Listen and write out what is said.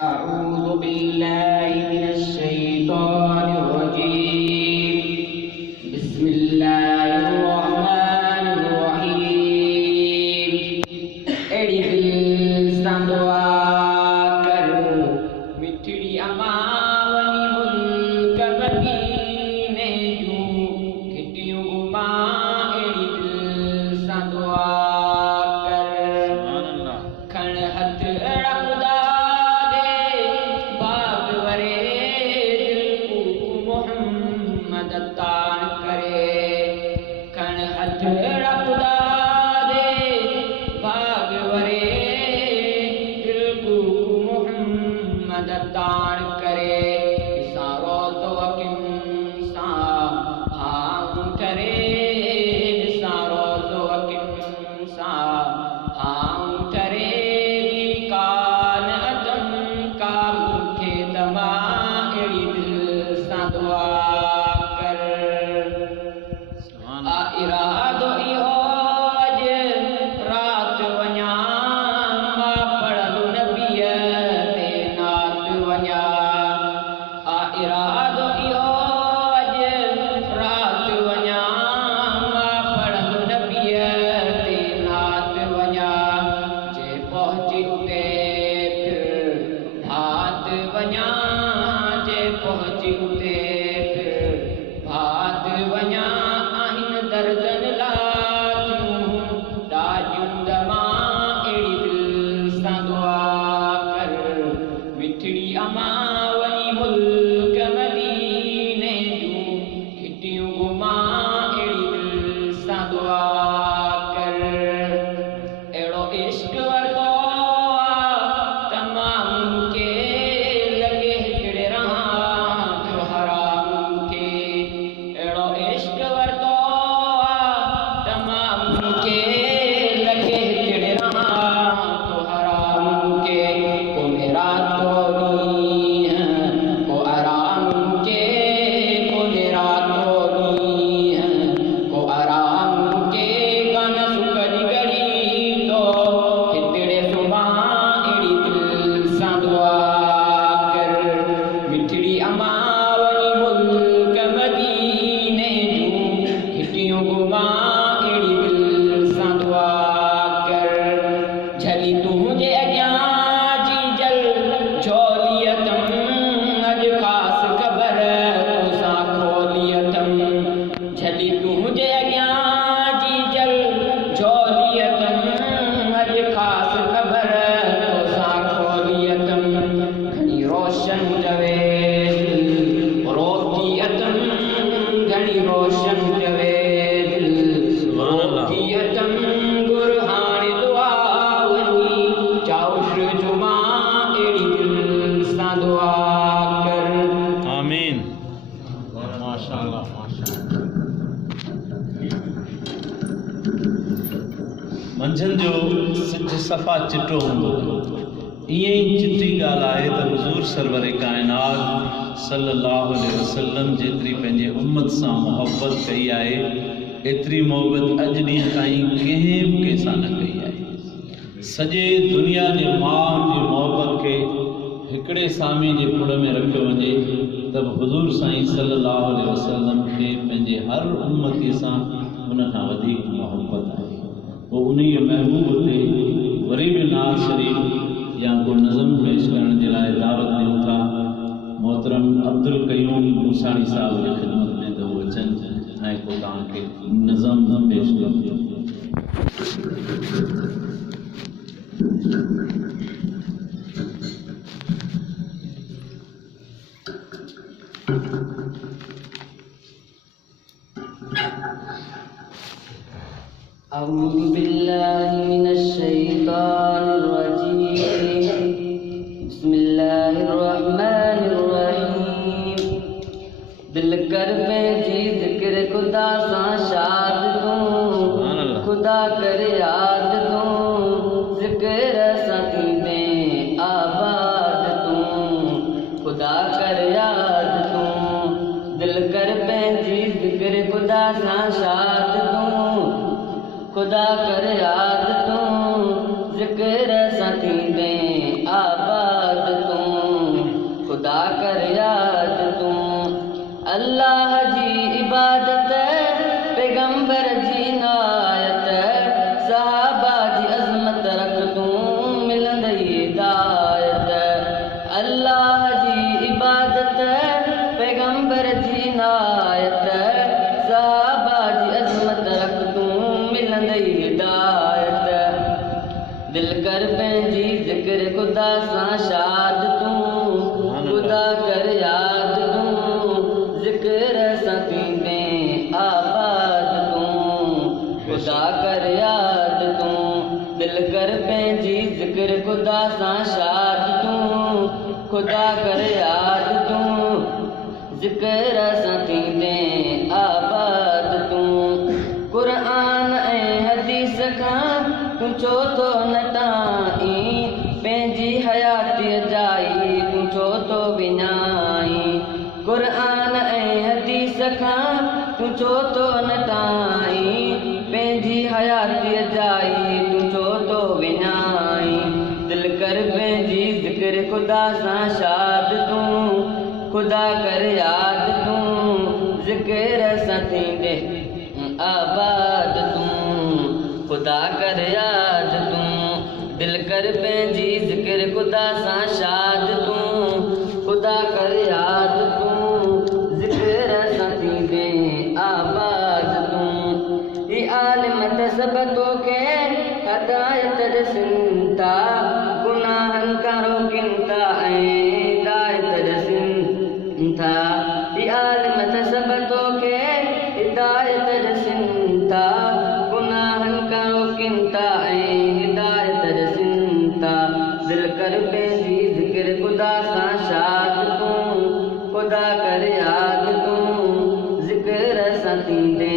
أعوذ بالله من الشيطان الرجيم. بسم الله الرحمن الرحيم. एड़ी दिल सां दुआ कर मिठड़ी अमा वनी मुल्क मदीने जूं खिटियूं घुमा. एड़ी दिल सां दुआ कर खण हथ अड़ा तान करे. खण हथ रखदा दे भाग वरे दिल को मोहम्मद तान करे. सारो तो इंसान हां करे. सारो तो इंसान हां करे. कान अदम का मुखे दमा. एड़ी दिल सां दुआ इरादो इहो अज रात वञा मां पढ़लु नबीअ ते नात वञा. इरादो इहो अज रात वञा मां पढ़लु नबीअ ते नात वञा. जे पहुची उते फिर भात वञा. जे पहुची उते फिर भात वञा. दर्जन लाजूं डाजूं दमा. एड़ी दिल सां दुआ कर मिठड़ी अमा वनी मुल्क मदीने जूं खिटियूं घुमा. एड़ी दिल सां दुआ कर. एड़ो इश्क वरतो तमाम के लगे हिकिड़े रहां जो हराम के. एड़ो इश्क वरतो के लगे हिकिड़े रहां तो हराम के. को मेरा तो नीं को आराम के. को मेरा तो नीं को आराम के. गान सुकड़ी गड़ी तो हिकिड़े सुबह. एड़ी दिल सां दुआ कर मिठड़ी अमा वनी मुल्क मदीने जूं खिटियूं घुमा. झली तुझे अॻियां जी जल झोलियतम. अज ख़ास ख़बर तोसां खोलियतम. झली तुझे अॻियां जी जल झोलियतम. अज ख़ास ख़बर तोसां खोलियतम. घणी रोशन जवे रोतियतम. घणी रोशन जवे रोतियतम. गुरहानी दुआ जुमा. एड़ी दिल सां दुआ कर. आमीन. माशाअल्लाह माशाअल्लाह. मंझंदि जो सिज सफ़ा चिटो हूंदो. ईअं ई चिटी ॻाल्हि आहे त हुज़ूर सरवर काइनात सल्लल्लाहु अलैहि वसल्लम जेतिरी पंहिंजे उम्मत सां मुहबत कई आहे एतिरी मुहबत अॼु ॾींहं ताईं कंहिं बि कंहिंसां न कई आहे. सॼे दुनिया जे माण्हुनि जी मुहबत खे हिकिड़े सामे जे पुड़ में रखियो वञे त हुज़ूर साईं सल्लल्लाहु अलैहि वसल्लम खे पंहिंजे हर उम्मती सां हुन खां वधीक मुहबत आहे. पोइ उन महबूब ते वरी बि नाज़ शरीफ़ या को नज़म पेश करण जे लाइ दावत ॾियूं था. मोहतरम अब्दुल्कयूम मूसाणी साहिब जी ख़िदमत में त उहे अचनि ऐं को तव्हांखे नज़म पेश कनि. अऊज़ु बिल्लाहि मिनश शैतानिर रजीम. बिस्मिल्लाहिर रहमानिर रहीम. दिल कर पंहिंजी ज़िक्र खुदा सां शाद तूं. खुदा कर याद तूं. ज़िक्र सां थींदे आबाद तूं. खुदा कर याद तूं. दिल कर पंहिंजी ज़िक्र खुदा सां शाद तूं. खुदा कर याद तूं. ज़िक्र सां थींदे आबाद तूं. सां शाद तूं ख़ुदा कर याद तूं ज़िक्र सां थींदे आबाद तूं ख़ुदा कर याद तूं दिल कर पंहिंजी ज़िक्र ख़ुदा सां शाद तूं ख़ुदा कर याद तूं ज़िक्र सां थींदे आबाद तूं क़ुरान ऐं हदीस खां तूं छो थो नटाई पंहिंजी हयातीअ जाई तूं छो थो विञाई क़ुरान ऐं हदीस खां तूं छो थो नटाई पंहिंजी हयातीअ जाई तूं छो थो विञाई दिल कर पंहिंजी ज़िक्र ख़ुदा सां शाद तूं ख़ुदा कर याद तूं ज़िक्र सां थींदे आबाद तूं ख़ुदा कर याद तूं दिल कर पंहिंजी ज़िक्र ख़ुदा सां शाद तूं ख़ुदा कर याद तूं ज़िक्र सां थींदे आबाद तूं ही आलिम त सभु तोखे हिदायत ॾिसनि था गुनाहनि खां रोकनि था ऐं हिदायत ॾिसनि था ही आलिम त सभु तोखे हिदायत ॾिसनि था गुनाहनि खां रोकनि था ऐं हिदायत ॾिसनि था दिल कर पंहिंजी ज़िक्र ख़ुदा सां शाद तूं ख़ुदा कर याद तूं ज़िक्र सां थींदे